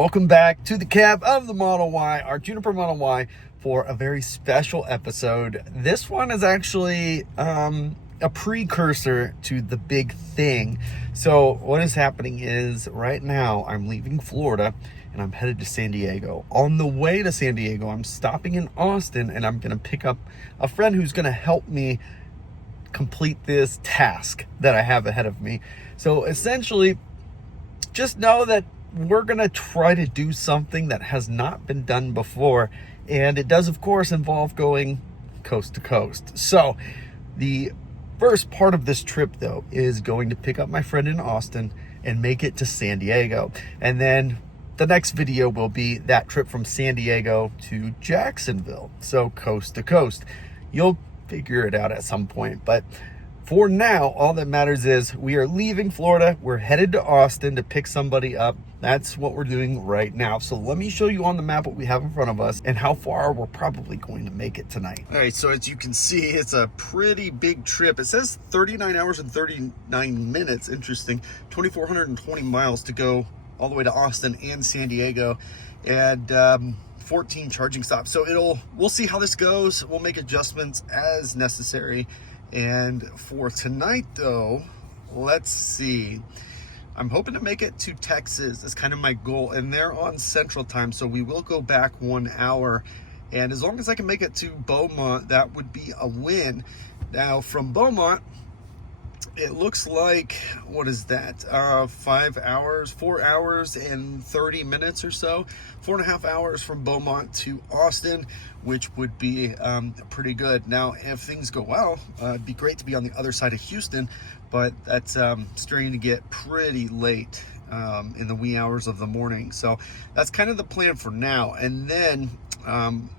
Welcome back to the cab of the Model Y, our Juniper Model Y, for a very special episode. This one is actually a precursor to the big thing. So what is happening is right now I'm leaving Florida and I'm headed to San Diego. On the way to San Diego, I'm stopping in Austin and I'm gonna pick up a friend who's gonna help me complete this task that I have ahead of me. So essentially, just know that we're gonna try to do something that has not been done before, and it does of course involve going coast to coast. So the first part of this trip though is going to pick up my friend in Austin and make it to San Diego, and then the next video will be that trip from San Diego to Jacksonville, so coast to coast. You'll figure it out at some point, but for now, all that matters is we are leaving Florida. We're headed to Austin to pick somebody up. That's what we're doing right now. So let me show you on the map what we have in front of us and how far we're probably going to make it tonight. All right, so as you can see, it's a pretty big trip. It says 39 hours and 39 minutes. Interesting. 2,420 miles to go all the way to Austin and San Diego, and 14 charging stops. So we'll see how this goes. We'll make adjustments as necessary. And for tonight though, let's see, I'm hoping to make it to Texas. That's kind of my goal, and they're on Central time, so we will go back 1 hour, and as long as I can make it to Beaumont, that would be a win. Now from Beaumont, it looks like, what is that, 4 hours and 30 minutes or so, 4.5 hours from Beaumont to Austin, which would be pretty good. Now if things go well, it'd be great to be on the other side of Houston, but that's starting to get pretty late in the wee hours of the morning. So that's kind of the plan for now, and then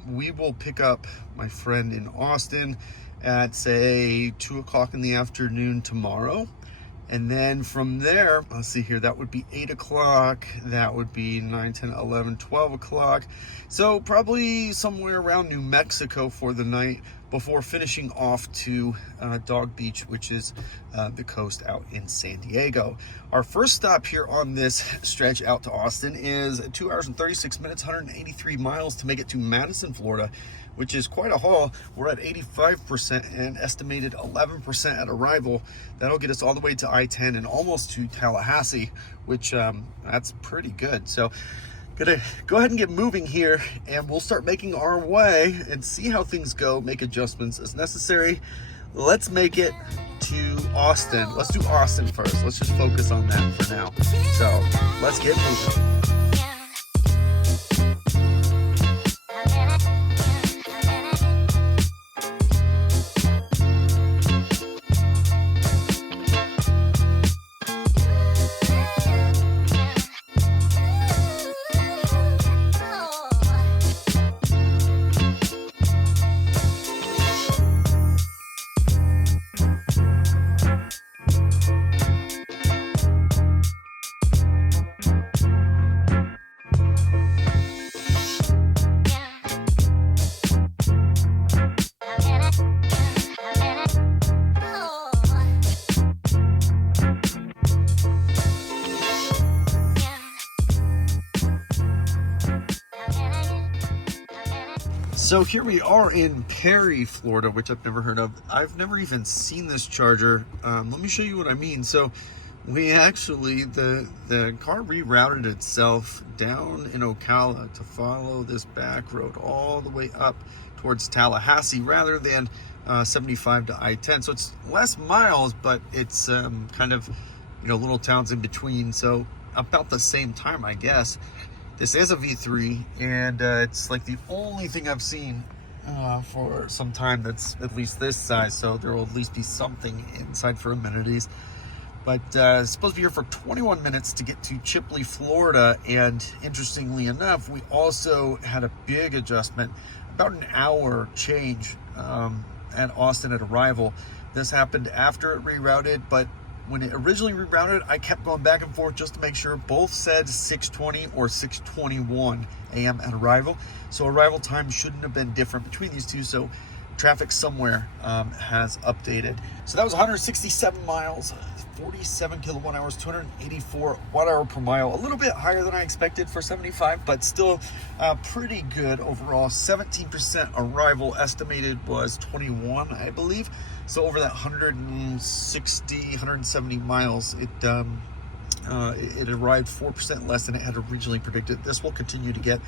we will pick up my friend in Austin at say 2 o'clock in the afternoon tomorrow, and then from there, let's see here, that would be 8 o'clock, that would be 9, 10, 11, 12 o'clock, so probably somewhere around New Mexico for the night before finishing off to Dog Beach, which is the coast out in San Diego. Our first stop here on this stretch out to Austin is 2 hours and 36 minutes, 183 miles to make it to Madison, Florida, which is quite a haul. We're at 85% and estimated 11% at arrival. That'll get us all the way to I-10 and almost to Tallahassee, which that's pretty good. So gonna go ahead and get moving here, and we'll start making our way and see how things go, make adjustments as necessary. Let's make it to Austin. Let's do Austin first. Let's just focus on that for now. So let's get moving. So here we are in Perry, Florida, which I've never heard of. I've never even seen this charger. Let me show you what I mean. So we actually, the car rerouted itself down in Ocala to follow this back road all the way up towards Tallahassee rather than 75 to I-10. So it's less miles, but it's kind of, little towns in between. So about the same time, I guess. This is a V3, and it's like the only thing I've seen for some time that's at least this size, so there will at least be something inside for amenities. But it's supposed to be here for 21 minutes to get to Chipley, Florida, and interestingly enough, we also had a big adjustment, about an hour change at Austin at arrival. This happened after it rerouted, but when it originally rerouted, I kept going back and forth just to make sure. Both said 6:20 or 6:21 a.m. at arrival. So arrival time shouldn't have been different between these two. So traffic somewhere has updated. So that was 167 miles, 47 kilowatt hours, 284 watt hour per mile. A little bit higher than I expected for 75, but still pretty good overall. 17% arrival, estimated was 21, I believe. So over that 160, 170 miles, it arrived 4% less than it had originally predicted. This will continue to get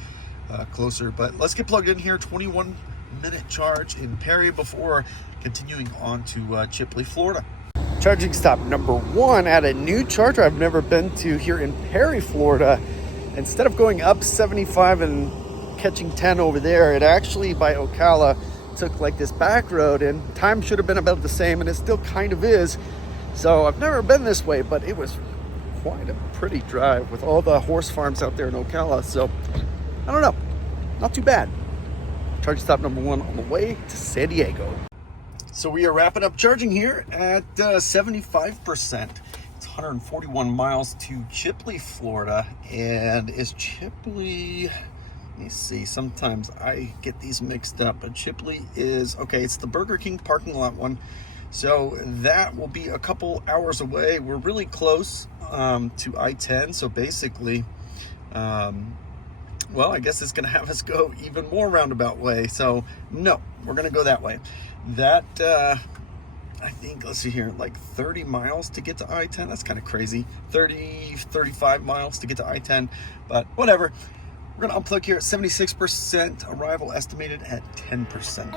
closer, but let's get plugged in here. 21-minute charge in Perry before continuing on to Chipley, Florida. Charging stop number 1 at a new charger I've never been to here in Perry, Florida. Instead of going up 75 and catching 10 over there, it actually by Ocala took like this back road, and time should have been about the same, and it still kind of is. So I've never been this way, but it was quite a pretty drive with all the horse farms out there in Ocala. So I don't know, not too bad. Charging stop number 1 on the way to San Diego. So we are wrapping up charging here at 75%. It's 141 miles to Chipley, Florida. And is Chipley, let me see, sometimes I get these mixed up, but Chipley is, okay, it's the Burger King parking lot one. So that will be a couple hours away. We're really close to I-10. So basically, well, I guess it's going to have us go even more roundabout way. So no, we're going to go that way. That, I think, let's see here, like 30 miles to get to I-10. That's kind of crazy. 30, 35 miles to get to I-10, but whatever. We're going to unplug here at 76%, arrival estimated at 10%.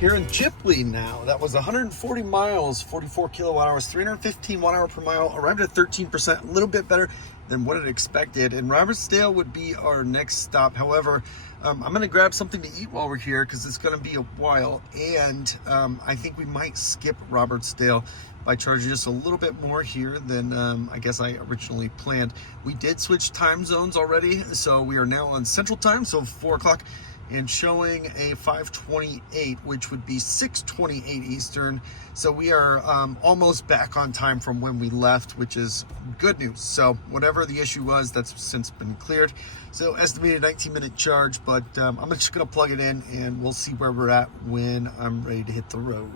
Here in Chipley now, that was 140 miles, 44 kilowatt hours, 315 watt hour per mile, arrived at 13%, a little bit better than what it expected. And Robertsdale would be our next stop. However, I'm gonna grab something to eat while we're here because it's gonna be a while. And I think we might skip Robertsdale by charging just a little bit more here than I guess I originally planned. We did switch time zones already, so we are now on Central Time, so 4 o'clock. And showing a 5:28, which would be 6:28 Eastern. So we are almost back on time from when we left, which is good news. So whatever the issue was, that's since been cleared. So estimated 19-minute charge, but I'm just gonna plug it in and we'll see where we're at when I'm ready to hit the road.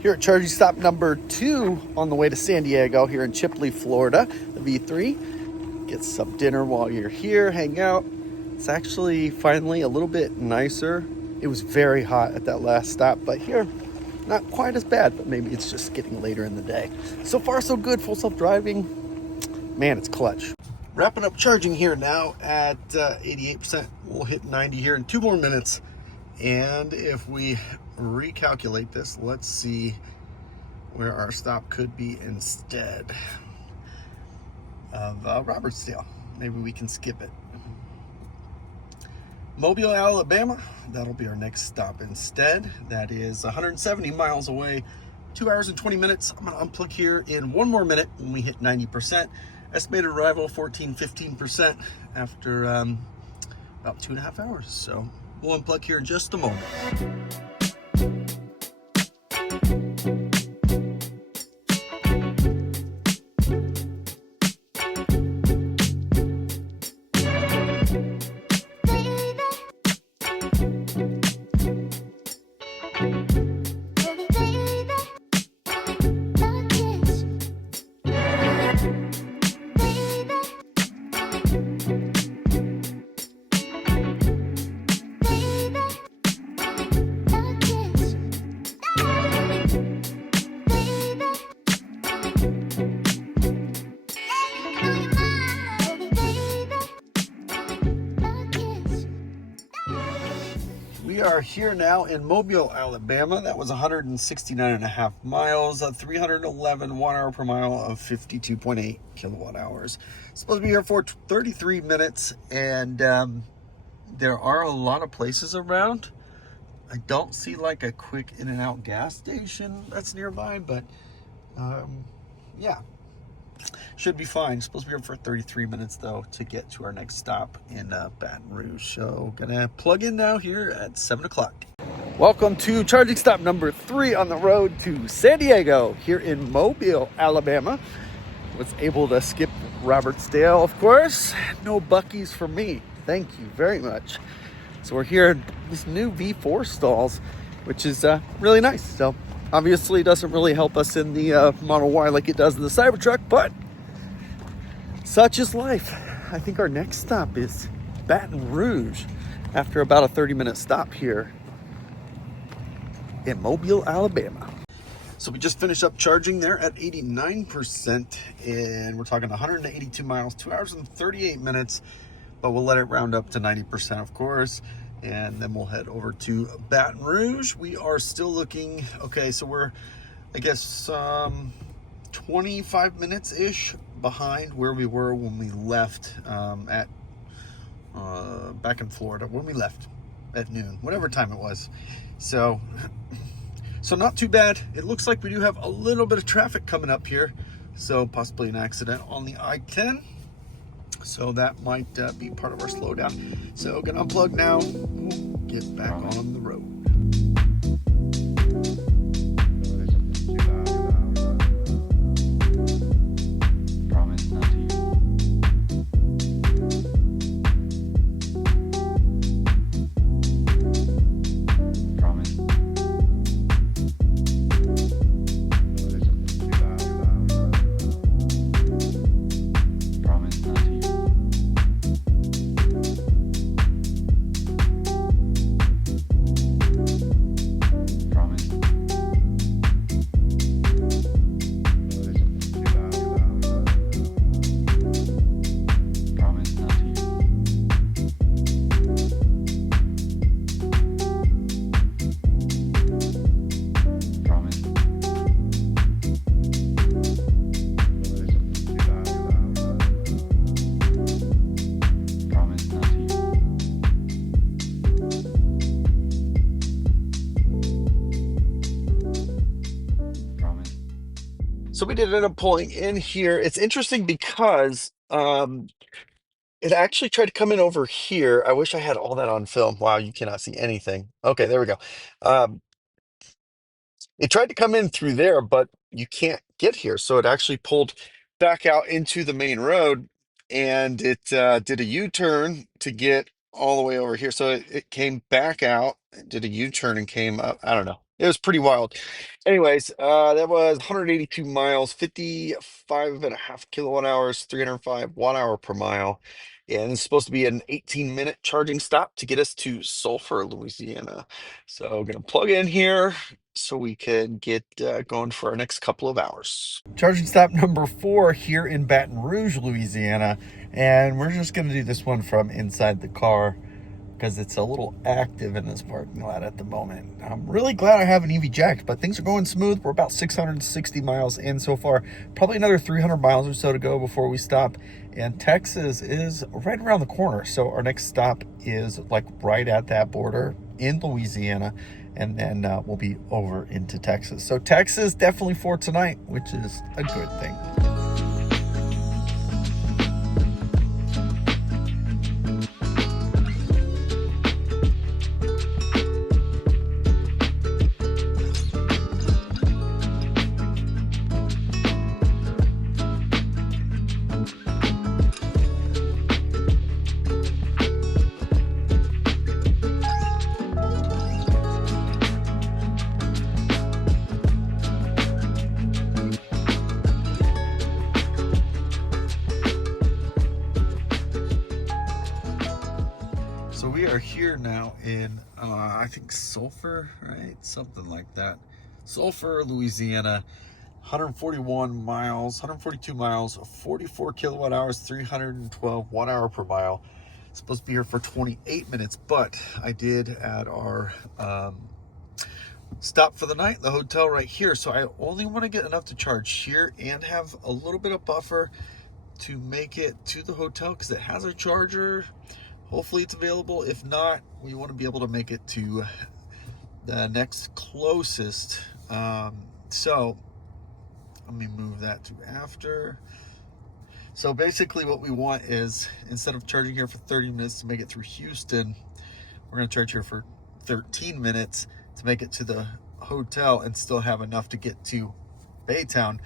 Here at charging stop number 2 on the way to San Diego here in Chipley, Florida, the V3. Get some dinner while you're here, hang out. It's actually finally a little bit nicer. It was very hot at that last stop, but here, not quite as bad, but maybe it's just getting later in the day. So far, so good. Full self-driving. Man, it's clutch. Wrapping up charging here now at 88%. We'll hit 90 here in 2 more minutes. And if we recalculate this, let's see where our stop could be instead of Robertsdale. Maybe we can skip it. Mobile, Alabama, that'll be our next stop instead. That is 170 miles away, 2 hours and 20 minutes. I'm gonna unplug here in 1 more minute when we hit 90%. Estimated arrival 15% after about 2.5 hours. So we'll unplug here in just a moment. We are here now in Mobile, Alabama. That was 169.5 miles, 311 watt hour per mile of 52.8 kilowatt hours. Supposed to be here for 33 minutes, and there are a lot of places around. I don't see like a quick in and out gas station that's nearby, but yeah, should be fine. Supposed to be here for 33 minutes though to get to our next stop in Baton Rouge. So gonna plug in now here at 7 o'clock. Welcome to charging stop number 3 on the road to San Diego here in Mobile, Alabama. Was able to skip Robertsdale, of course. No Buc-ee's for me. Thank you very much. So we're here in this new V4 stalls, which is really nice. So obviously it doesn't really help us in the Model Y like it does in the Cybertruck, but such is life. I think our next stop is Baton Rouge after about a 30-minute stop here in Mobile, Alabama. So we just finished up charging there at 89%, and we're talking 182 miles, 2 hours and 38 minutes, but we'll let it round up to 90%, of course, and then we'll head over to Baton Rouge. We are still looking, okay, so we're, I guess, 25 minutes-ish behind where we were when we left back in Florida, when we left at noon, whatever time it was. So not too bad. It looks like we do have a little bit of traffic coming up here, so possibly an accident on the I-10. So that might be part of our slowdown. So gonna unplug now. We'll get back on the road. So we did end up pulling in here. It's interesting because it actually tried to come in over here. I wish I had all that on film. Wow, you cannot see anything. Okay, there we go. Um, it tried to come in through there, but you can't get here. So it actually pulled back out into the main road, and it did a U-turn to get all the way over here. So it came back out, did a U-turn and came up. I don't know. It was pretty wild. Anyways, that was 182 miles, 55.5 kilowatt hours, 305 watt hour per mile. And it's supposed to be an 18-minute charging stop to get us to Sulfur, Louisiana. So gonna plug in here so we can get going for our next couple of hours. Charging stop number 4 here in Baton Rouge, Louisiana. And we're just gonna do this one from inside the car because it's a little active in this parking lot at the moment. I'm really glad I have an EV jack, but things are going smooth. We're about 660 miles in so far. Probably another 300 miles or so to go before we stop. And Texas is right around the corner. So our next stop is like right at that border in Louisiana. And then we'll be over into Texas. So Texas definitely for tonight, which is a good thing. So we are here now in, I think Sulfur, right? Something like that. Sulfur, Louisiana, 141 miles, 142 miles, 44 kilowatt hours, 312 watt hour per mile. Supposed to be here for 28 minutes, but I did add our stop for the night, the hotel right here. So I only want to get enough to charge here and have a little bit of buffer to make it to the hotel because it has a charger. Hopefully it's available. If not, we want to be able to make it to the next closest. So let me move that to after. So basically what we want is, instead of charging here for 30 minutes to make it through Houston, we're going to charge here for 13 minutes to make it to the hotel and still have enough to get to Baytown,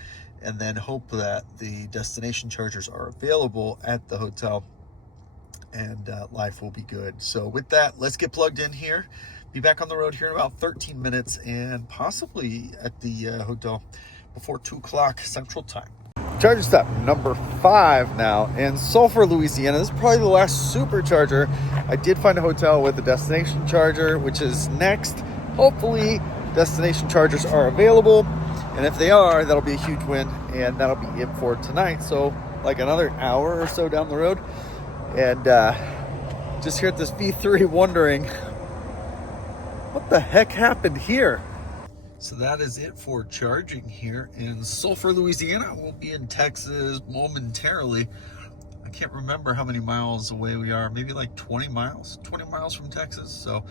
and then hope that the destination chargers are available at the hotel, and life will be good. So with that, let's get plugged in here. Be back on the road here in about 13 minutes and possibly at the hotel before 2 o'clock Central Time. Charging stop number 5 now in Sulfur, Louisiana. This is probably the last supercharger. I did find a hotel with a destination charger, which is next. Hopefully destination chargers are available, and if they are, that'll be a huge win, and that'll be it for tonight. So like another hour or so down the road, and just here at this V3 wondering what the heck happened here. So that is it for charging here in Sulfur, Louisiana. We'll be in Texas momentarily. I can't remember how many miles away we are. Maybe like 20 miles from Texas. So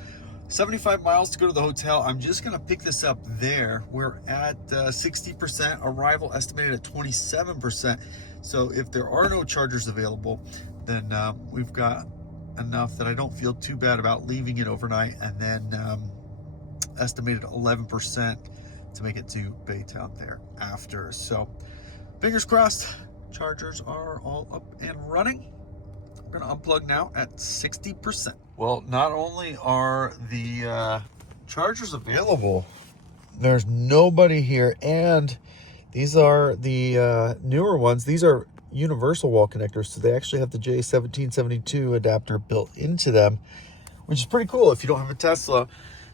75 miles to go to the hotel. I'm just gonna pick this up there. We're at 60%, arrival estimated at 27%. So if there are no chargers available, then we've got enough that I don't feel too bad about leaving it overnight, and then estimated 11% to make it to Baytown thereafter. So fingers crossed, chargers are all up and running. We're gonna unplug now at 60%. Well, not only are the chargers available, there's nobody here, and these are the newer ones. These are universal wall connectors, so they actually have the J1772 adapter built into them, which is pretty cool. If you don't have a Tesla,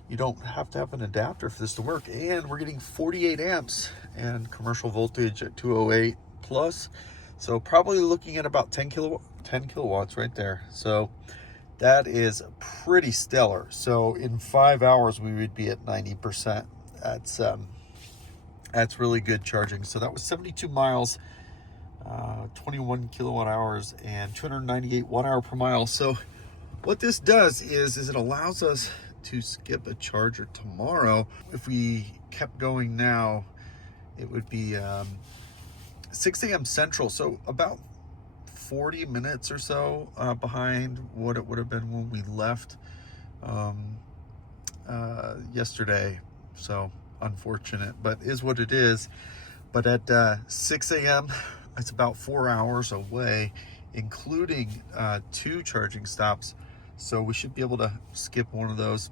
you don't have to have an adapter for this to work. And we're getting 48 amps and commercial voltage at 208 plus. So probably looking at about 10 kilowatts right there. So that is pretty stellar. So in 5 hours, we would be at 90%. That's really good charging. So that was 72 miles, 21 kilowatt hours, and 298 watt hour per mile. So what this does is it allows us to skip a charger tomorrow. If we kept going now, it would be 6 a.m. Central, so about 40 minutes or so behind what it would have been when we left yesterday. So unfortunate, but is what it is. But at 6 a.m., it's about 4 hours away, including 2 charging stops. So we should be able to skip one of those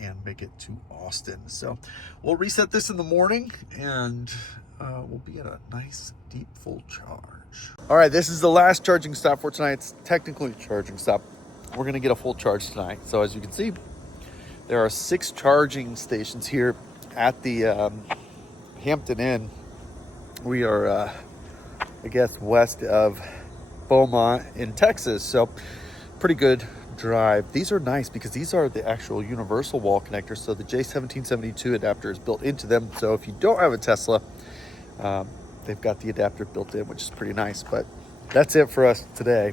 and make it to Austin. So we'll reset this in the morning, and we'll be at a nice deep full charge. All right, this is the last charging stop for tonight. It's technically a charging stop. We're gonna get a full charge tonight. So as you can see, there are 6 charging stations here at the Hampton Inn. We are, I guess, west of Beaumont in Texas. So pretty good drive. These are nice because these are the actual universal wall connectors. So the J1772 adapter is built into them. So if you don't have a Tesla, they've got the adapter built in, which is pretty nice. But that's it for us today.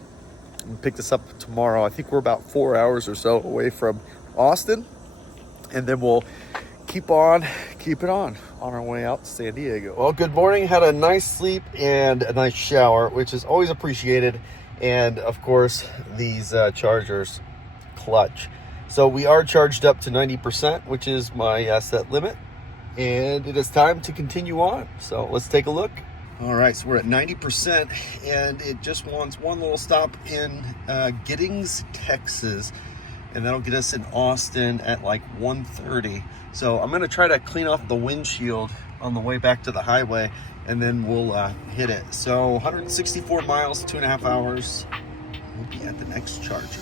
I'm gonna pick this up tomorrow. I think we're about 4 hours or so away from Austin, and then we'll keep it on our way out to San Diego. Well, good morning. Had a nice sleep and a nice shower, which is always appreciated. And of course, these chargers clutch. So we are charged up to 90%, which is my set limit, and it is time to continue on. So let's take a look. All right, so we're at 90%, and it just wants one little stop in Giddings, Texas, and that'll get us in Austin at like 1:30. So I'm gonna try to clean off the windshield on the way back to the highway, and then we'll hit it. So 164 miles, 2.5 hours. We'll be at the next charger.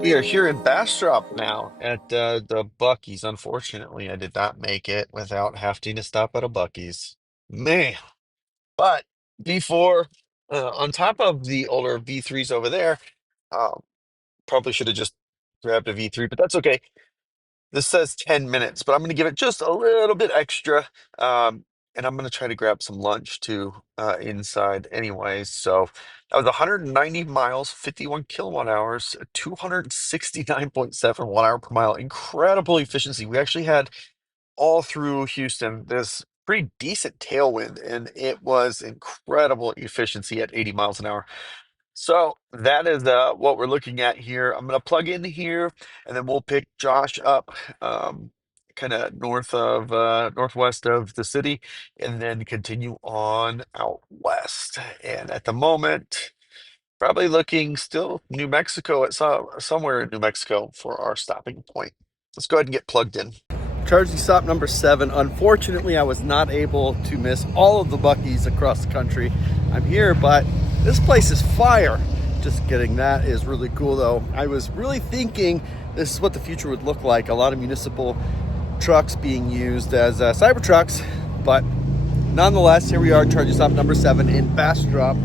We are here in Bastrop now at the Buc-ee's. Unfortunately, I did not make it without having to stop at a Buc-ee's. Man, but before, on top of the older V3s over there, um, probably should have just grabbed a V3, but that's okay. This says 10 minutes, but I'm going to give it just a little bit extra. Um, and I'm going to try to grab some lunch too inside anyways. So that was 190 miles, 51 kilowatt hours, 269.7 watt hour per mile. Incredible efficiency. We actually had all through Houston this pretty decent tailwind, and it was incredible efficiency at 80 miles an hour. So that is what we're looking at here. I'm gonna plug in here, and then we'll pick Josh up, kind of northwest of the city, and then continue on out west. And at the moment, probably looking still New Mexico at somewhere in New Mexico for our stopping point. Let's go ahead and get plugged in. Charging stop number 7. Unfortunately, I was not able to miss all of the Buc-ee's across the country. I'm here, but this place is fire. Just kidding. That is really cool, though. I was really thinking this is what the future would look like. A lot of municipal trucks being used as cyber trucks, but nonetheless, here we are, charging stop number 7 in Bastrop.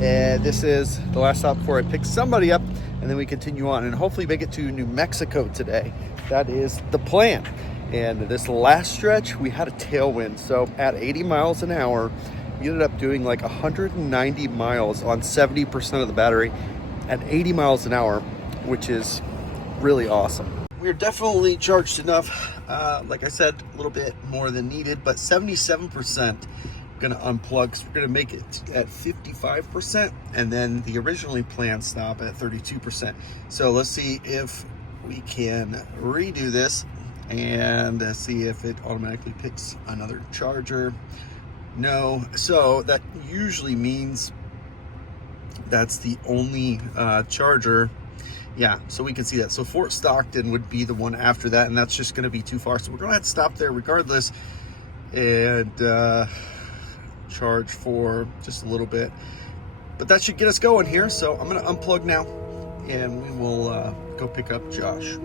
And this is the last stop before I pick somebody up, and then we continue on and hopefully make it to New Mexico today. That is the plan. And this last stretch, we had a tailwind. So at 80 miles an hour, we ended up doing like 190 miles on 70% of the battery at 80 miles an hour, which is really awesome. We're definitely charged enough. Like I said, a little bit more than needed, but 77% gonna unplug. So we're gonna make it at 55%, and then the originally planned stop at 32%. So let's see if we can redo this and see if it automatically picks another charger. No, so that usually means that's the only charger. Yeah, so we can see that. So Fort Stockton would be the one after that, and that's just going to be too far. So we're going to have to stop there regardless and charge for just a little bit. But that should get us going here. So I'm going to unplug now, and we will go pick up Josh.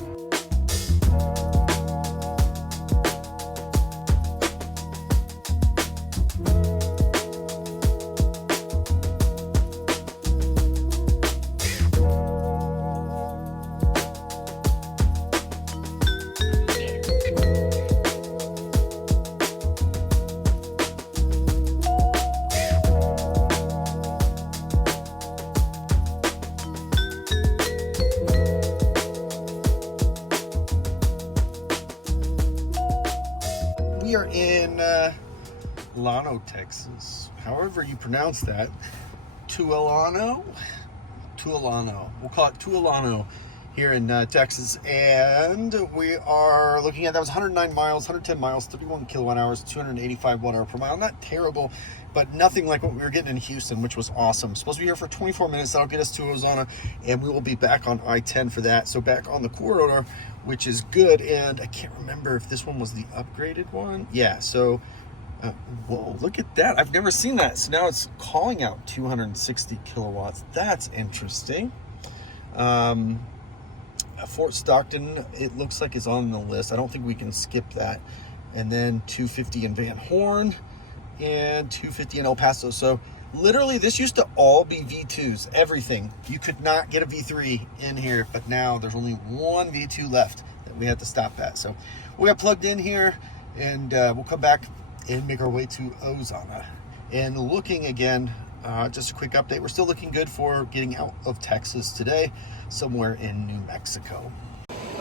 We are in Llano, Texas. However you pronounce that. Tuolano? Tuolano. We'll call it Tuolano here in Texas. And we are looking at, that was 109 miles, 110 miles, 31 kilowatt hours, 285 watt hour per mile. Not terrible, but nothing like what we were getting in Houston, which was awesome. Supposed to be here for 24 minutes. That'll get us to Ozona, and we will be back on I-10 for that. So back on the corridor, which is good. And I can't remember if this one was the upgraded one. Yeah, so whoa, look at that. I've never seen that. So now it's calling out 260 kilowatts. That's interesting. Fort Stockton, it looks like is on the list. I don't think we can skip that. And then 250 in Van Horn and 250 in El Paso. So literally this used to all be V2s, everything. You could not get a V3 in here, but now there's only one V2 left that we have to stop at. So we got plugged in here, and we'll come back and make our way to Ozona. And looking again, just a quick update. We're still looking good for getting out of Texas today, somewhere in New Mexico.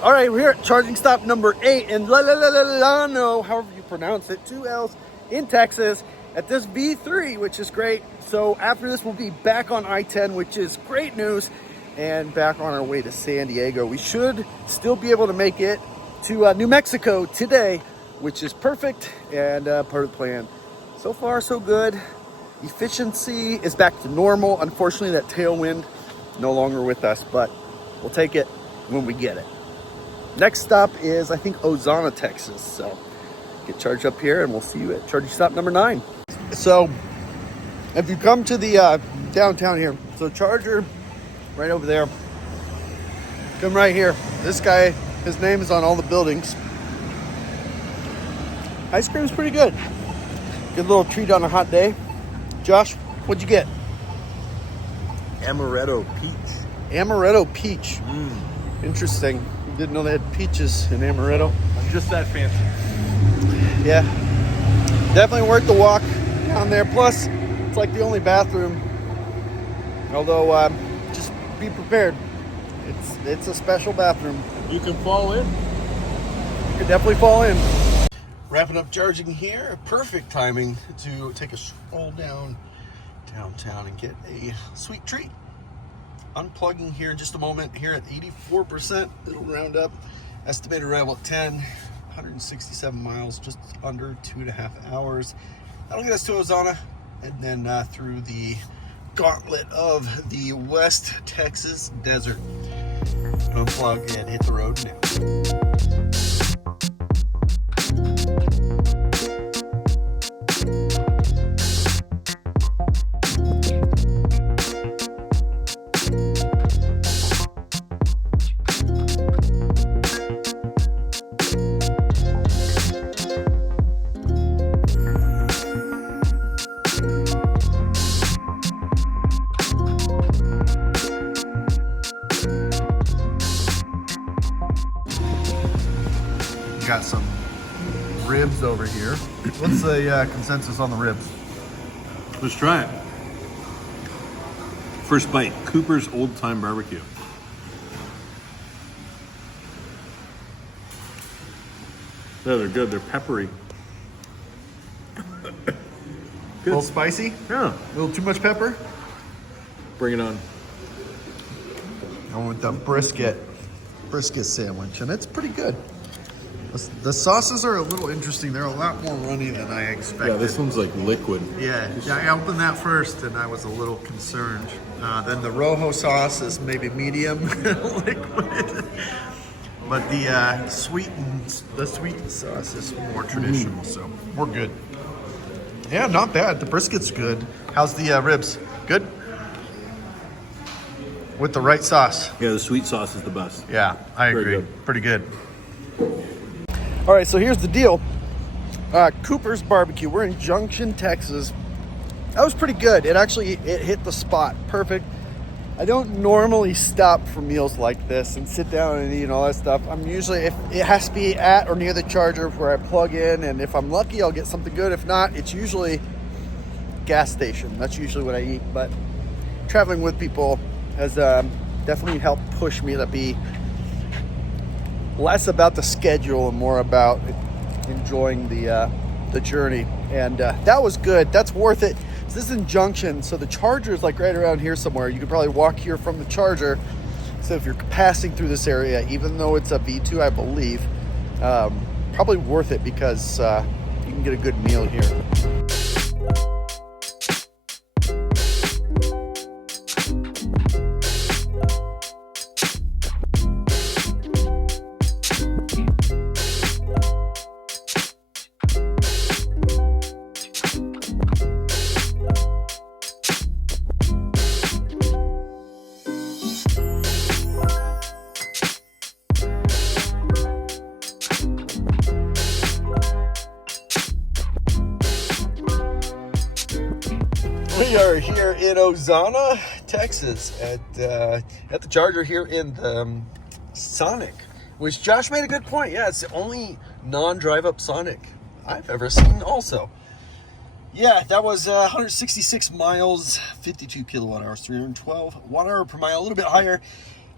All right, we're here at charging stop number 8 in Llano, however you pronounce it, 2 L's in Texas at this V3, which is great. So after this, we'll be back on I-10, which is great news, and back on our way to San Diego. We should still be able to make it to New Mexico today, which is perfect and part of the plan. So far, so good. Efficiency is back to normal. Unfortunately, that tailwind no longer with us, but we'll take it when we get it. Next stop is, I think, Ozona, Texas. So get charged up here, and we'll see you at charging stop number 9. So if you come to the downtown here, so charger right over there, Come right here. This guy, his name is on all the buildings. Ice cream's pretty good. Good little treat on a hot day. Josh, what'd you get? Amaretto peach. Amaretto peach. Interesting. Didn't know they had peaches in Amaretto. I'm just that fancy. Yeah. Definitely worth the walk down there. Plus, it's like the only bathroom. Although, just be prepared. It's a special bathroom. You can fall in. You could definitely fall in. Wrapping up charging here. Perfect timing to take a stroll downtown and get a sweet treat. Unplugging here in just a moment. Here at 84%. It'll round up. Estimated arrival at 10. 167 miles, just under 2.5 hours. That'll get us to Ozona, and then through the gauntlet of the West Texas desert. Unplug and hit the road now. Got some ribs over here. What's the consensus on the ribs? Let's try it. First bite, Cooper's Old Time Barbecue. Yeah, they're good. They're peppery. A little spicy? Yeah. A little too much pepper? Bring it on. I went with the brisket sandwich, and it's pretty good. The sauces are a little interesting. They're a lot more runny than I expected. Yeah, this one's like liquid. Yeah, I opened that first, and I was a little concerned. Then the Rojo sauce is maybe medium liquid, but the sweet sauce is more traditional. So we're good. Yeah, not bad. The brisket's good. How's the ribs? Good. With the right sauce. Yeah, the sweet sauce is the best. Yeah, I agree. good. Pretty good. All right, so here's the deal. Cooper's Barbecue. We're in Junction, Texas. That was pretty good. It hit the spot. Perfect. I don't normally stop for meals like this and sit down and eat and all that stuff. I'm usually, if it has to be at or near the charger where I plug in, and if I'm lucky, I'll get something good. If not, it's usually gas station. That's usually what I eat. But traveling with people has definitely helped push me to be less about the schedule and more about enjoying the journey. And that was good. That's worth it. So this is in Junction, so the charger is like right around here somewhere. You could probably walk here from the charger. So if you're passing through this area, even though it's a V2, I believe, probably worth it because you can get a good meal here. We are here in Ozona, Texas, at the charger here in the Sonic, which Josh made a good point. Yeah, it's the only non-drive-up Sonic I've ever seen also. Yeah, that was 166 miles, 52 kilowatt hours, 312 watt hour per mile, a little bit higher.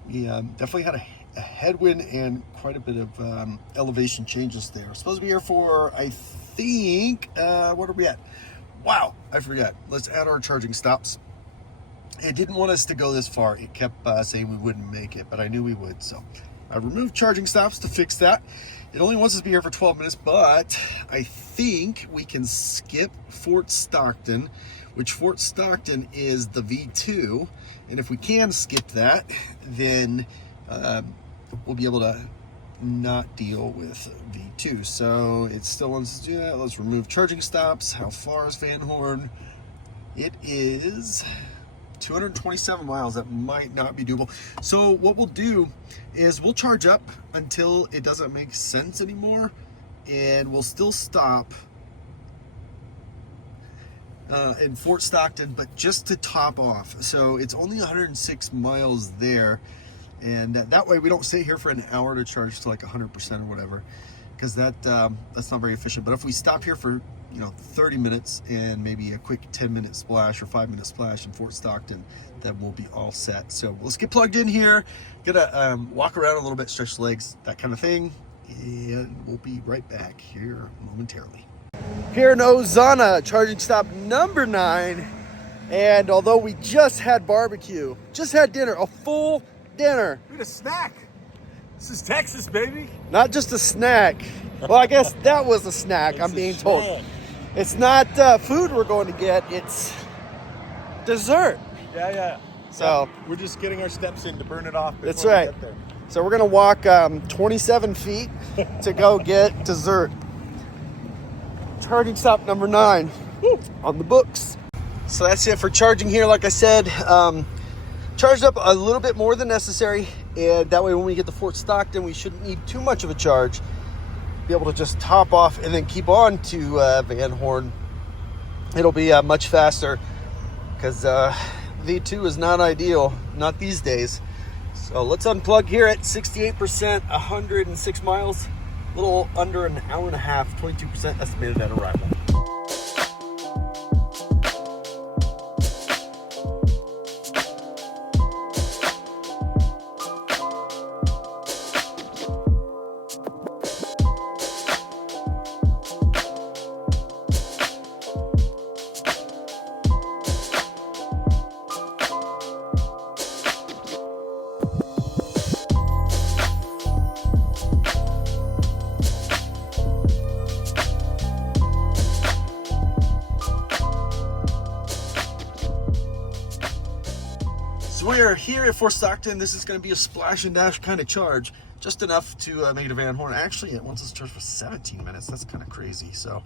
We definitely had a headwind and quite a bit of elevation changes there. We're supposed to be here for, I think, what are we at? Wow, I forgot. Let's add our charging stops. It didn't want us to go this far. It kept saying we wouldn't make it, but I knew we would. So I removed charging stops to fix that. It only wants us to be here for 12 minutes, but I think we can skip Fort Stockton, which Fort Stockton is the V2. And if we can skip that, then we'll be able to not deal with V2. So it still wants us to do that. Let's remove charging stops. How far is Van Horn? It is 227 miles. That might not be doable. So what we'll do is we'll charge up until it doesn't make sense anymore, and we'll still stop in Fort Stockton, but just to top off. So it's only 106 miles there, and that way we don't stay here for an hour to charge to like 100% or whatever, because that's not very efficient. But if we stop here for 30 minutes and maybe a quick 10-minute splash or 5-minute splash in Fort Stockton, then we'll be all set. So let's get plugged in here. Gonna walk around a little bit, stretch the legs, that kind of thing, and we'll be right back here momentarily. Here in Ozona, charging stop number 9, and although we just had barbecue, just had dinner, a full dinner. We had a snack. This is Texas, baby. Not just a snack. Well, I guess that was a snack, I'm being told. It's not food we're going to get, it's dessert. Yeah. So we're just getting our steps in to burn it off. That's right. So we're gonna walk 27 feet to go get dessert. Charging stop number 9 on the books. So that's it for charging here. Like I said, charged up a little bit more than necessary, and that way when we get to Fort Stockton, we shouldn't need too much of a charge. Be able to just top off and then keep on to Van Horn. It'll be much faster, because V2 is not ideal, not these days. So let's unplug here at 68%, 106 miles, a little under an hour and a half, 22% estimated at arrival. We are here at Fort Stockton. This is going to be a splash and dash kind of charge, just enough to make it to Van Horn. Actually, it wants us to charge for 17 minutes. That's kind of crazy. So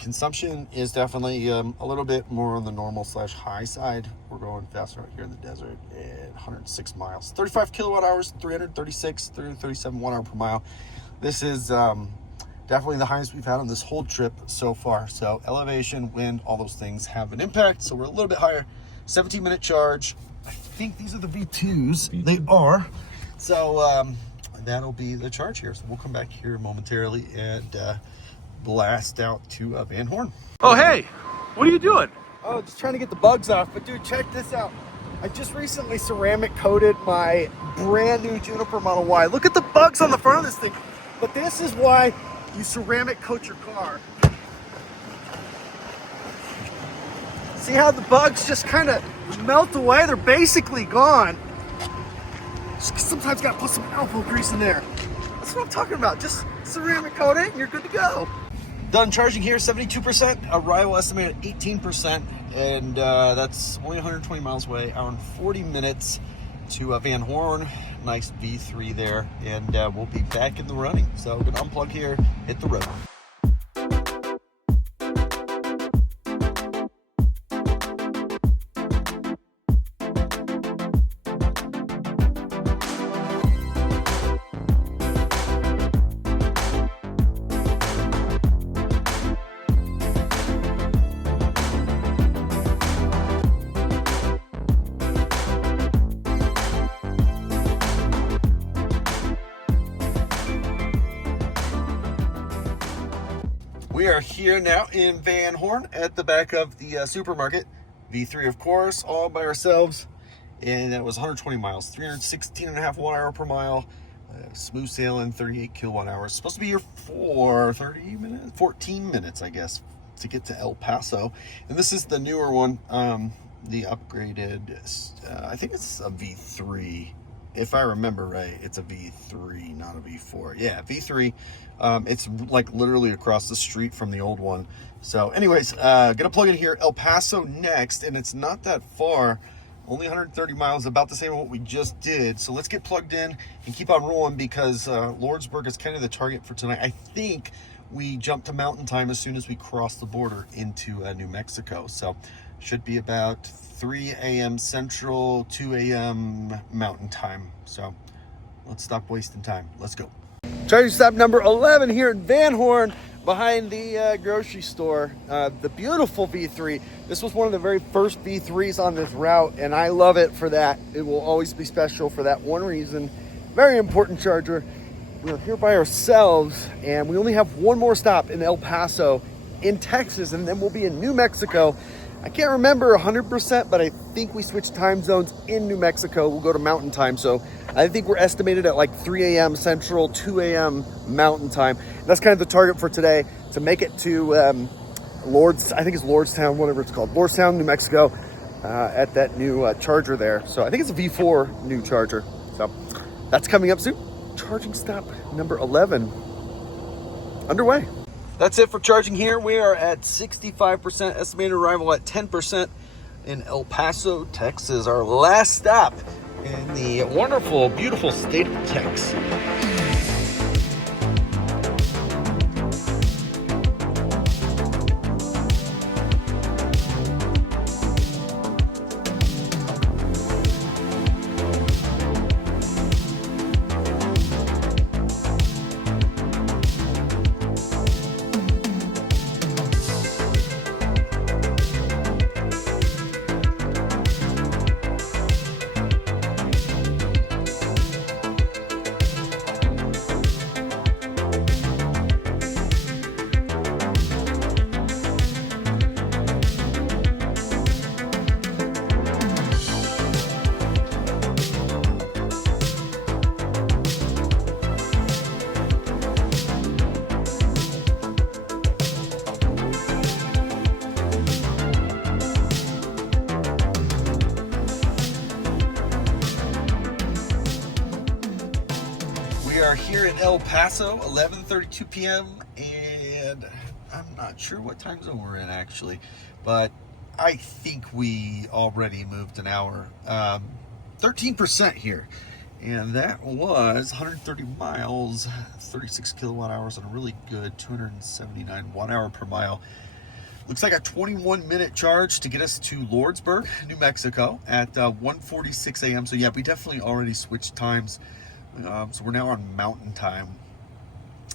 consumption is definitely a little bit more on the normal / high side. We're going faster out here in the desert at 106 miles, 35 kilowatt hours, 337 watt hour per mile. This is definitely the highest we've had on this whole trip so far. So elevation, wind, all those things have an impact. So we're a little bit higher. 17-minute charge. I think these are the V2s. They are. So that'll be the charge here. So we'll come back here momentarily and blast out to Van Horn. Oh, hey, what are you doing? Oh, just trying to get the bugs off. But dude, check this out. I just recently ceramic coated my brand new Juniper Model Y. Look at the bugs on the front of this thing. But this is why you ceramic coat your car. See how the bugs just kind of melt away? They're basically gone. Just sometimes gotta put some alpha grease in there. That's what I'm talking about. Just ceramic coat it and you're good to go. Done charging here, 72%. Arrival estimated 18%. And that's only 120 miles away. Hour and 40 minutes to Van Horn. Nice V3 there. And we'll be back in the running. So gonna unplug here, hit the road. We are here now in Van Horn at the back of the supermarket. V3, of course, all by ourselves. And that was 120 miles, 316.5 watt hour per mile. Smooth sailing, 38 kilowatt hours. Supposed to be here for 14 minutes, I guess, to get to El Paso. And this is the newer one, the upgraded, I think it's a V3. If I remember right, it's a V3, not a V4. Yeah, V3. It's like literally across the street from the old one. So anyways, gonna plug in here, El Paso next, and it's not that far, only 130 miles, about the same as what we just did. So let's get plugged in and keep on rolling, because Lordsburg is kind of the target for tonight. I think we jump to mountain time as soon as we cross the border into New Mexico. So Should be about 3 a.m. Central, 2 a.m. Mountain Time. So let's stop wasting time. Let's go. Charging stop number 11 here in Van Horn, behind the grocery store. The beautiful V3. This was one of the very first V3s on this route, and I love it for that. It will always be special for that one reason. Very important charger. We're here by ourselves, and we only have one more stop in El Paso in Texas, and then we'll be in New Mexico. I can't remember 100%, but I think we switched time zones in New Mexico. We'll go to Mountain Time, so I think we're estimated at like 3 a.m. Central, 2 a.m. Mountain Time. That's kind of the target for today, to make it to I think it's Lordstown, whatever it's called, Lordstown, New Mexico, at that new charger there. So I think it's a V4 new charger. So that's coming up soon. Charging stop number 11 underway. That's it for charging here. We are at 65%, estimated arrival at 10% in El Paso, Texas. Our last stop in the wonderful, beautiful state of Texas. We are here in El Paso, 11:32 p.m. and I'm not sure what time zone we're in actually, but I think we already moved an hour. 13% here, and that was 130 miles, 36 kilowatt hours on a really good 279 watt hour per mile. Looks like a 21-minute charge to get us to Lordsburg, New Mexico at 1:46 a.m. So yeah, we definitely already switched times. So we're now on Mountain Time.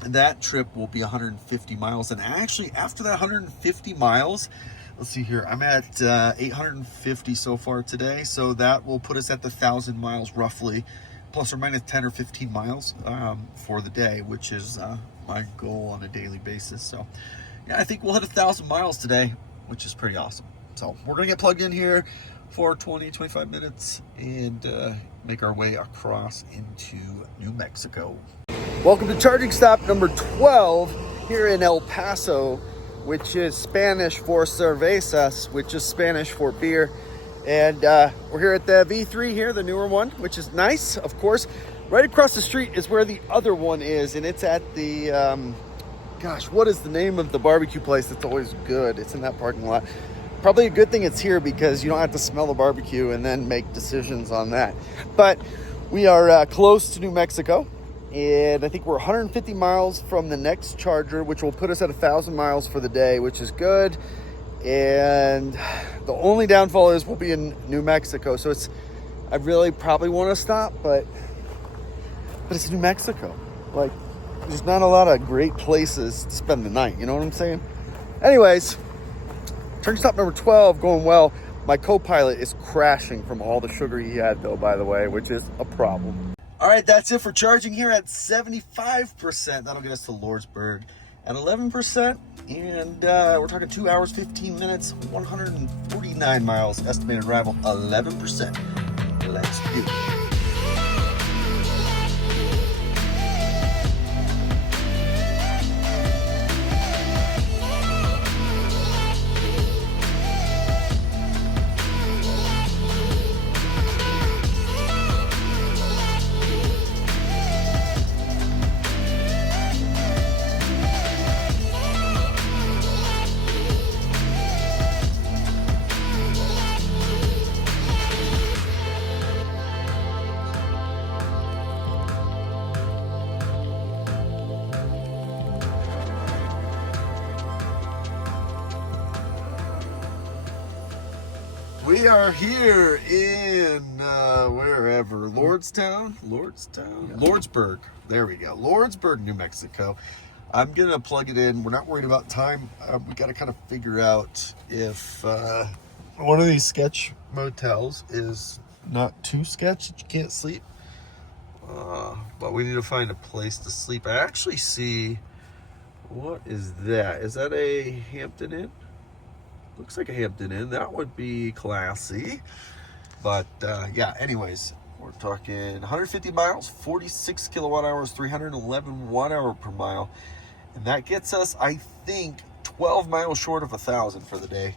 And that trip will be 150 miles. And actually, after that 150 miles, let's see here, I'm at 850 so far today. So that will put us at the 1,000 miles roughly, plus or minus 10 or 15 miles for the day, which is my goal on a daily basis. So yeah, I think we'll hit 1,000 miles today, which is pretty awesome. So we're going to get plugged in here for 25 minutes and make our way across into New Mexico. Welcome to charging stop number 12 here in El Paso, which is Spanish for cervezas, which is Spanish for beer. And we're here at the V3 here, the newer one, which is nice, of course. Right across the street is where the other one is, and it's at the, gosh, what is the name of the barbecue place that's always good? It's in that parking lot. Probably a good thing it's here because you don't have to smell the barbecue and then make decisions on that. But we are close to New Mexico, and I think we're 150 miles from the next charger, which will put us at 1,000 miles for the day, which is good. And the only downfall is we'll be in New Mexico. So I really probably want to stop, but it's New Mexico. Like, there's not a lot of great places to spend the night. You know what I'm saying? Anyways, charging stop number 12 going well. My co-pilot is crashing from all the sugar he had, though, by the way, which is a problem. All right, that's it for charging here at 75%. That'll get us to Lordsburg at 11%. And we're talking 2 hours, 15 minutes, 149 miles. Estimated arrival, 11%. Let's do it. We are here in wherever, Lordsburg. There we go, Lordsburg, New Mexico. I'm gonna plug it in. We're not worried about time. We got to kind of figure out if one of these sketch motels is not too sketch that you can't sleep. But we need to find a place to sleep. I actually see, what is that? Is that a Hampton Inn? Looks like a Hampton Inn. That would be classy. But yeah, anyways, we're talking 150 miles, 46 kilowatt hours, 311 watt hour per mile. And that gets us, I think, 12 miles short of 1,000 for the day,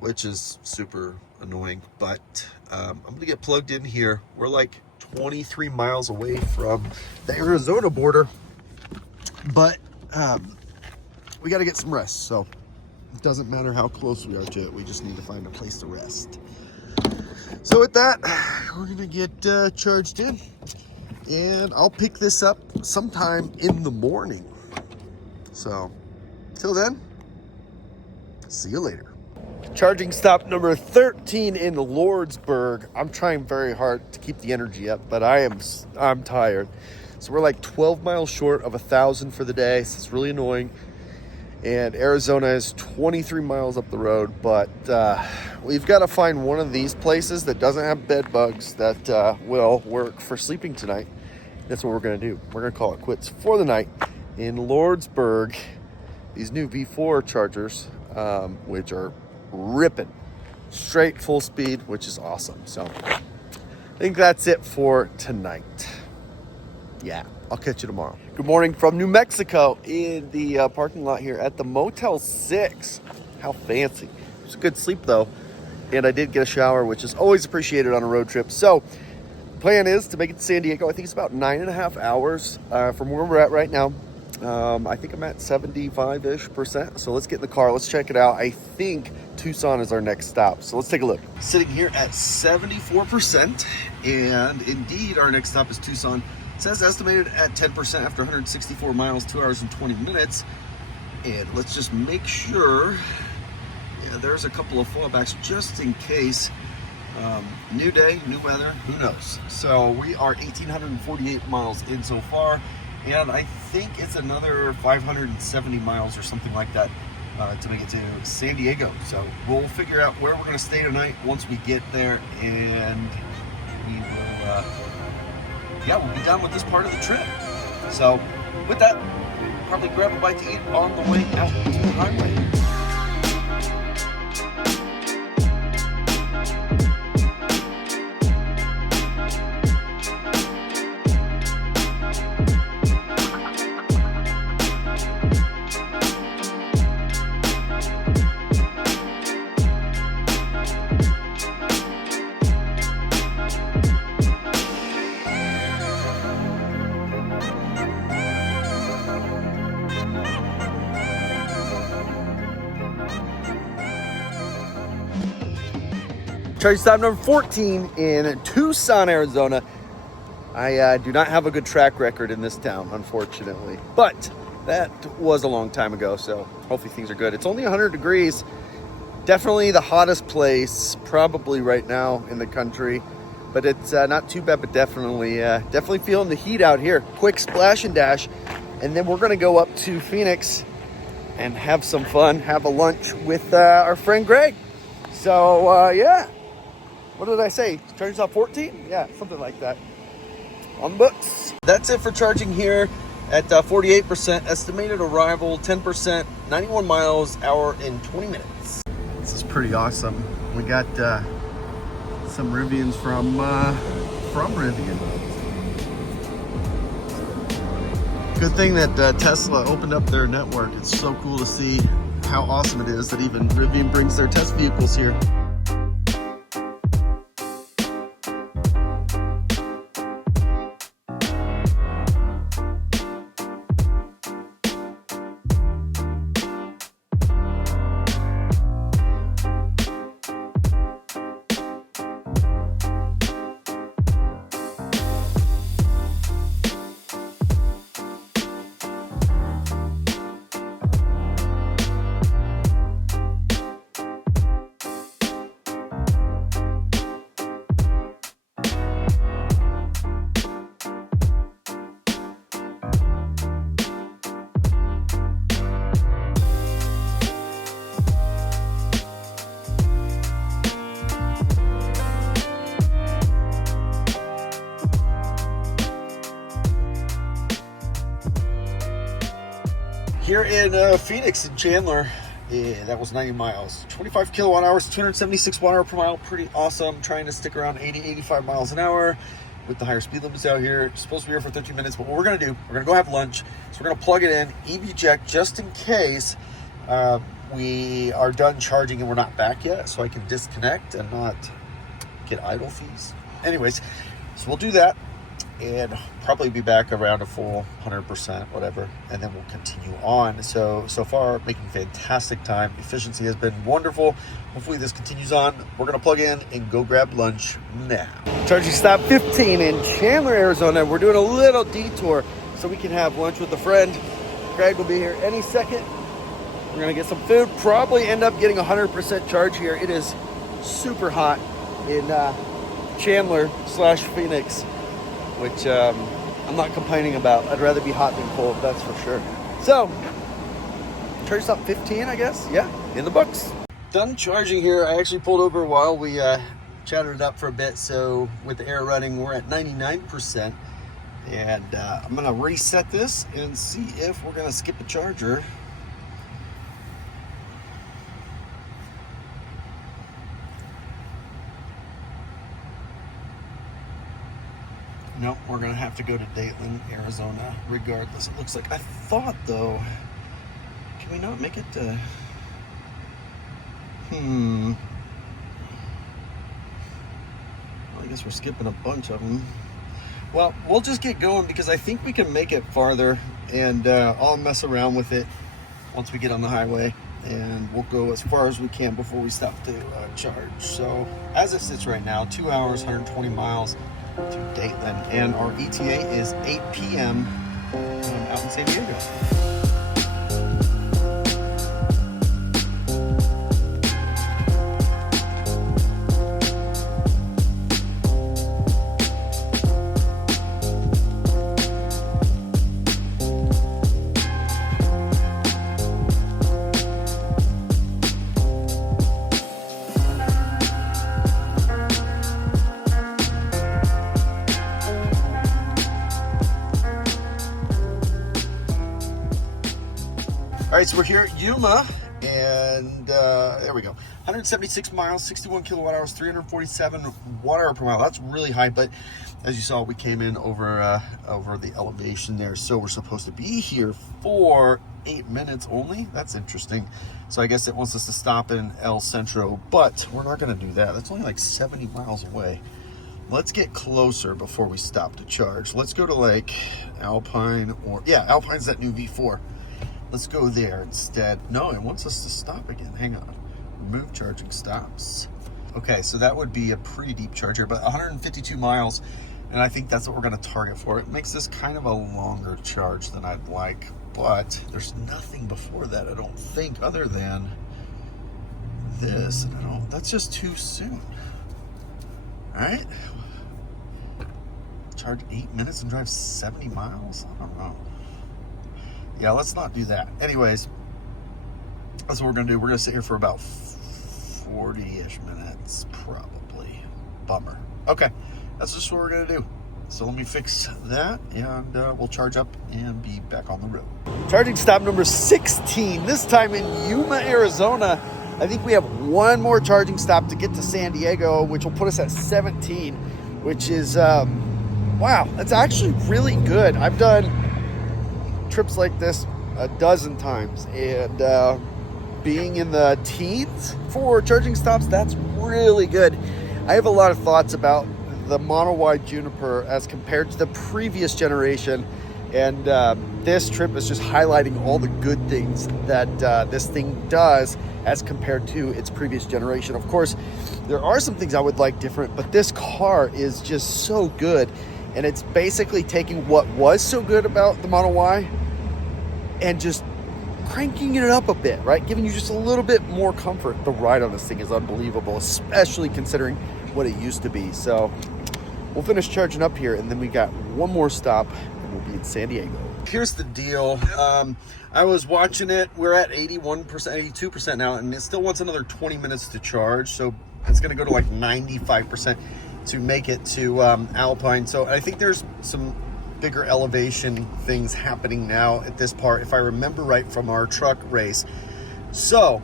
which is super annoying. But I'm going to get plugged in here. We're like 23 miles away from the Arizona border. But we got to get some rest. So it doesn't matter how close we are to it. We just need to find a place to rest. So with that, we're going to get charged in. And I'll pick this up sometime in the morning. So, till then, see you later. Charging stop number 13 in Lordsburg. I'm trying very hard to keep the energy up, but I'm tired. So we're like 12 miles short of 1,000 for the day. So it's really annoying. And Arizona is 23 miles up the road, but we've got to find one of these places that doesn't have bed bugs that will work for sleeping tonight. That's what we're going to do. We're going to call it quits for the night in Lordsburg. These new V4 chargers, which are ripping straight full speed, which is awesome. So I think that's it for tonight. Yeah, I'll catch you tomorrow. Good morning from New Mexico in the parking lot here at the Motel 6. How fancy. It was a good sleep though, and I did get a shower, which is always appreciated on a road trip. So plan is to make it to San Diego. I think it's about 9.5 hours from where we're at right now. I think I'm at 75-ish%. So let's get in the car. Let's check it out. I think Tucson is our next stop. So let's take a look. Sitting here at 74%. And indeed, our next stop is Tucson. It says estimated at 10% after 164 miles, 2 hours and 20 minutes. And let's just make sure. Yeah, there's a couple of fallbacks just in case. New day, new weather, who knows? So we are 1,848 miles in so far. And I think it's another 570 miles or something like that to make it to San Diego. So we'll figure out where we're going to stay tonight once we get there, and we will, we'll be done with this part of the trip. So with that, probably grab a bite to eat on the way out to the highway. Charging stop number 14 in Tucson, Arizona. I do not have a good track record in this town, unfortunately. But that was a long time ago, so hopefully things are good. It's only 100 degrees. Definitely the hottest place probably right now in the country. But it's not too bad, but definitely feeling the heat out here. Quick splash and dash. And then we're going to go up to Phoenix and have some fun, have a lunch with our friend Greg. So, yeah. What did I say? Charging stop 14? Yeah, something like that. On the books. That's it for charging here at 48%. Estimated arrival 10%, 91 miles, hour and 20 minutes. This is pretty awesome. We got some Rivians from Rivian. Good thing that Tesla opened up their network. It's so cool to see how awesome it is that even Rivian brings their test vehicles here. here in Phoenix and Chandler. Yeah, that was 90 miles. 25 kilowatt hours, 276 watt hour per mile. Pretty awesome. Trying to stick around 80, 85 miles an hour with the higher speed limits out here. Supposed to be here for 13 minutes, but what we're going to do, we're going to go have lunch. So we're going to plug it in, EV eject, just in case we are done charging and we're not back yet, so I can disconnect and not get idle fees. Anyways, so we'll do that and probably be back around a full 100%, whatever, and then we'll continue on. So far, making fantastic time. Efficiency has been wonderful. Hopefully this continues on. We're going to plug in and go grab lunch now. Charging stop 15 in Chandler, Arizona. We're doing a little detour so we can have lunch with a friend. Greg will be here any second. We're going to get some food. Probably end up getting 100% charge here. It is super hot in Chandler/Phoenix, which I'm not complaining about. I'd rather be hot than cold, that's for sure. So, charge stop 15, I guess. Yeah, in the books. Done charging here. I actually pulled over while we chatted it up for a bit. So with the air running, we're at 99%. And I'm gonna reset this and see if we're gonna skip a charger. Nope, we're gonna have to go to Dayton, Arizona, regardless. It looks like, I thought though, can we not make it to, well, I guess we're skipping a bunch of them. Well, we'll just get going because I think we can make it farther, and I'll mess around with it once we get on the highway, and we'll go as far as we can before we stop to charge. So as it sits right now, 2 hours, 120 miles to Dayton, and our ETA is 8 p.m. Out in San Diego. All right, so we're here at Yuma, and there we go. 176 miles, 61 kilowatt hours, 347 watt hour per mile. That's really high, but as you saw, we came in over the elevation there, so we're supposed to be here for 8 minutes only. That's interesting. So I guess it wants us to stop in El Centro, but we're not going to do that. That's only like 70 miles away. Let's get closer before we stop to charge. Let's go to like Alpine, or yeah, Alpine's that new V4. Let's go there instead. No, it wants us to stop again. Hang on. Remove charging stops. Okay, so that would be a pretty deep charger, but 152 miles, and I think that's what we're going to target for. It makes this kind of a longer charge than I'd like, but there's nothing before that, I don't think, other than this. And that's just too soon. All right. Charge 8 minutes and drive 70 miles? I don't know. Yeah, let's not do that. Anyways, that's what we're going to do. We're going to sit here for about 40-ish minutes, probably. Bummer. Okay, that's just what we're going to do. So let me fix that, and we'll charge up and be back on the road. Charging stop number 16, this time in Yuma, Arizona. I think we have one more charging stop to get to San Diego, which will put us at 17, which is, wow, that's actually really good. I've done trips like this a dozen times, and being in the teens for charging stops, that's really good. I have a lot of thoughts about the Model Y Juniper as compared to the previous generation, and this trip is just highlighting all the good things that this thing does as compared to its previous generation. Of course, there are some things I would like different, but this car is just so good, and it's basically taking what was so good about the Model Y and just cranking it up a bit, right? Giving you just a little bit more comfort. The ride on this thing is unbelievable, especially considering what it used to be. So we'll finish charging up here, and then we got one more stop, and we'll be in San Diego. Here's the deal. I was watching it. We're at 81%, 82% now, and it still wants another 20 minutes to charge. So it's going to go to like 95% to make it to Alpine. So I think there's some bigger elevation things happening now at this part, if I remember right from our truck race. So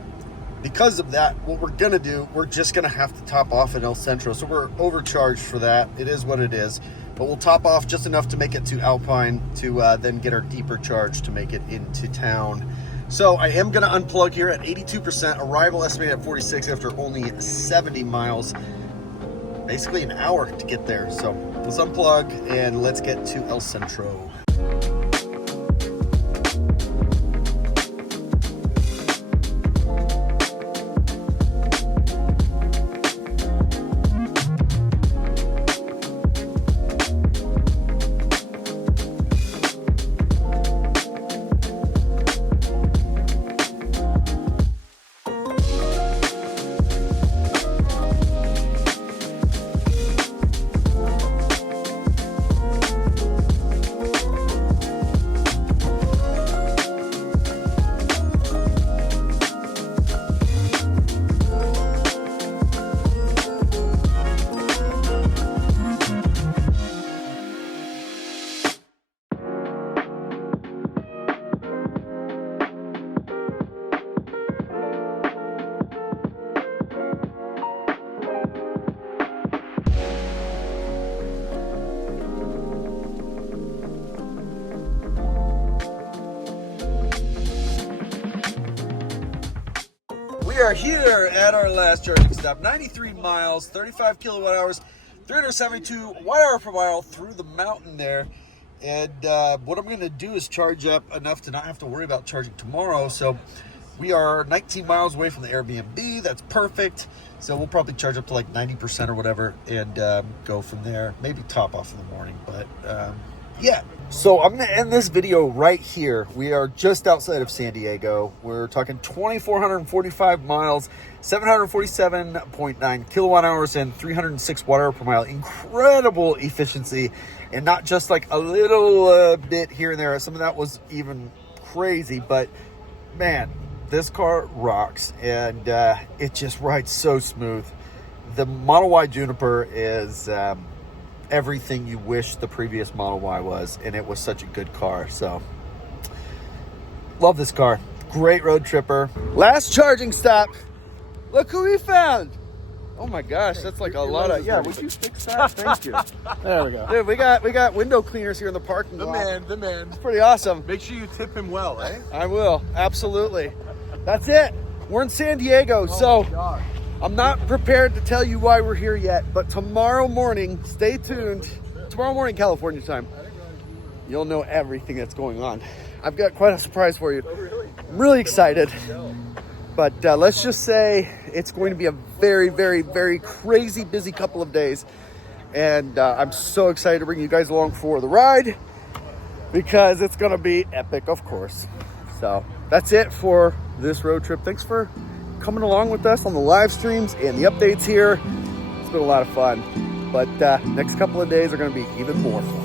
because of that, what we're gonna do, we're just gonna have to top off at El Centro. So we're overcharged for that. It is what it is. But we'll top off just enough to make it to Alpine to then get our deeper charge to make it into town. So I am gonna unplug here at 82%, arrival estimated at 46 after only 70 miles. Basically an hour to get there. So let's unplug and let's get to El Centro. We are here at our last charging stop, 93 miles, 35 kilowatt hours, 372 watt-hour per mile through the mountain there. And what I'm going to do is charge up enough to not have to worry about charging tomorrow. So we are 19 miles away from the Airbnb. That's perfect. So we'll probably charge up to like 90% or whatever and go from there. Maybe top off in the morning, but yeah. So I'm going to end this video right here. We are just outside of San Diego. We're talking 2,445 miles, 747.9 kilowatt hours, and 306 watt-hour per mile. Incredible efficiency, and not just like a little bit here and there. Some of that was even crazy, but man, this car rocks, and it just rides so smooth. The Model Y Juniper is everything you wish the previous Model Y was, and it was such a good car. So love this car. Great road tripper. Last charging stop. Look who we found. Oh my gosh, that's like a lot of, yeah, would you fix that? Thank you. There we go. Dude, we got window cleaners here in the parking lot. The man. It's pretty awesome. Make sure you tip him well, eh? I will, absolutely. That's it. We're in San Diego, so I'm not prepared to tell you why we're here yet, but tomorrow morning, stay tuned. Tomorrow morning, California time, you'll know everything that's going on. I've got quite a surprise for you. I'm really excited. But let's just say it's going to be a very, very, very crazy busy couple of days. And I'm so excited to bring you guys along for the ride because it's going to be epic, of course. So that's it for this road trip. Thanks for coming along with us on the live streams and the updates here. It's been a lot of fun. But next couple of days are going to be even more fun.